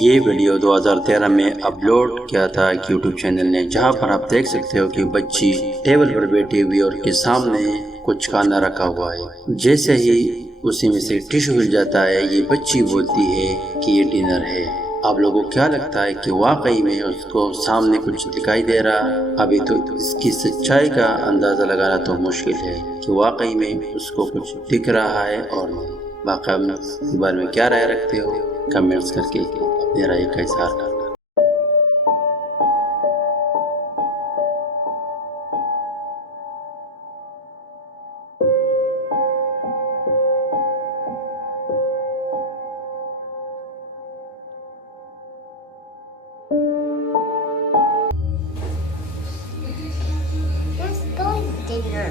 ये वीडियो 2013 में अपलोड किया था यूट्यूब चैनल ने, जहां पर आप देख सकते हो कि बच्ची टेबल पर बैठी हुई और उसके सामने कुछ खाना रखा हुआ है। जैसे ही उसी में से टिश्यू हिल जाता है, ये बच्ची बोलती है कि ये डिनर है। आप लोगों को क्या लगता है कि वाकई में उसको सामने कुछ दिखाई दे रहा? अभी तो इसकी सच्चाई का अंदाज़ा लगाना तो मुश्किल है कि वाकई में उसको कुछ दिख रहा है और नहीं। बाकी इस बारे में क्या राय रखते हो, कमेंट्स करके अपनी राय का इजहार करना। Let's go dinner.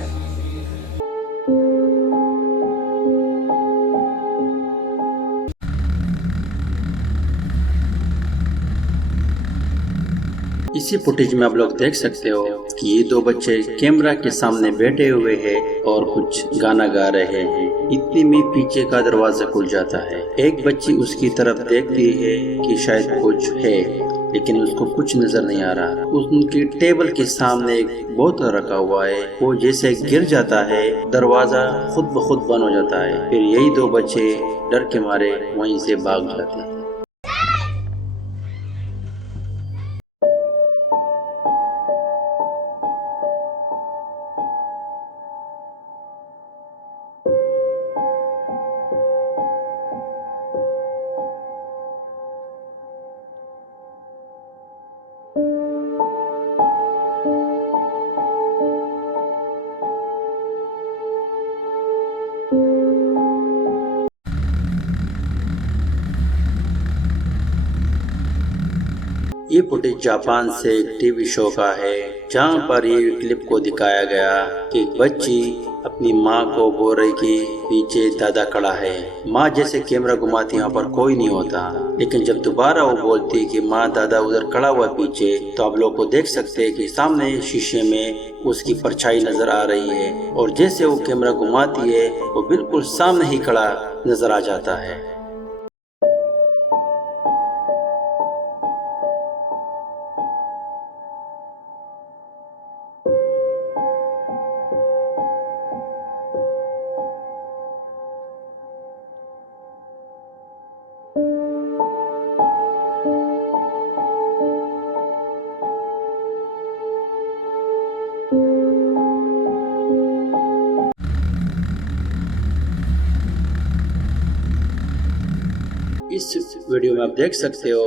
इसी फुटेज में आप लोग देख सकते हो कि ये दो बच्चे कैमरा के सामने बैठे हुए हैं और कुछ गाना गा रहे हैं। इतनी में पीछे का दरवाजा खुल जाता है। एक बच्ची उसकी तरफ देखती है कि शायद कुछ है, लेकिन उसको कुछ नजर नहीं आ रहा। उनकी टेबल के सामने एक बोतल रखा हुआ है, वो जैसे गिर जाता है, दरवाजा खुद ब खुद बंद हो जाता है। फिर यही दो बच्चे डर के मारे वहीं से भाग जाते हैं। ये फुटेज जापान से एक टीवी शो का है, जहाँ पर ये क्लिप को दिखाया गया कि एक बच्ची अपनी माँ को बोल रही कि पीछे दादा खड़ा है। माँ जैसे कैमरा घुमाती वहाँ पर कोई नहीं होता, लेकिन जब दोबारा वो बोलती कि माँ दादा उधर खड़ा हुआ पीछे, तो आप लोग को देख सकते हैं कि सामने शीशे में उसकी परछाई नजर आ रही है और जैसे वो कैमरा घुमाती है वो बिल्कुल सामने ही खड़ा नजर आ जाता है। इस वीडियो में आप देख सकते हो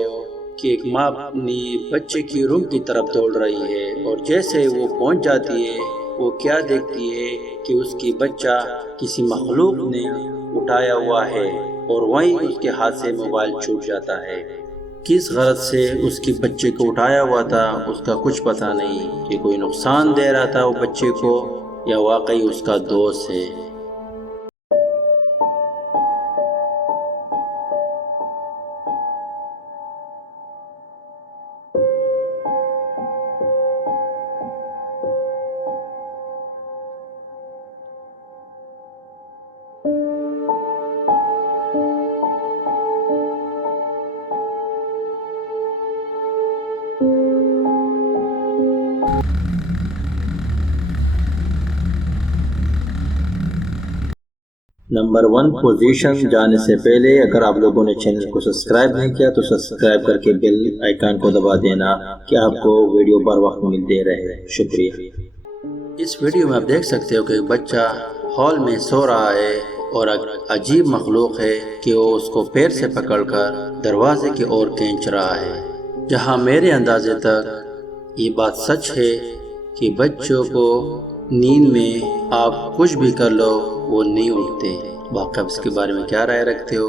कि एक माँ अपनी बच्चे की रूम की तरफ दौड़ रही है और जैसे वो पहुंच जाती है, वो क्या देखती है कि उसकी बच्चा किसी मखलूक ने उठाया हुआ है और वहीं उसके हाथ से मोबाइल छूट जाता है। किस गरज से उसकी बच्चे को उठाया हुआ था उसका कुछ पता नहीं, कि कोई नुकसान दे रहा था वो बच्चे को या वाकई उसका दोस्त है। नंबर 1 पोजीशन जाने से पहले अगर आप लोगों ने चैनल को सब्सक्राइब नहीं किया तो सब्सक्राइब करके बेल आइकन को दबा देना कि आपको वीडियो बर वक्त मिलते रहे। शुक्रिया। इस वीडियो में आप देख सकते हो कि एक बच्चा हॉल में सो रहा है और अजीब मखलूक है कि वो उसको पैर से पकड़कर दरवाजे की ओर खींच रहा है। जहाँ मेरे अंदाजे तक ये बात सच है कि बच्चों को नींद में आप कुछ भी कर लो वो नहीं उठते। बाकी इसके बारे में क्या राय रखते हो?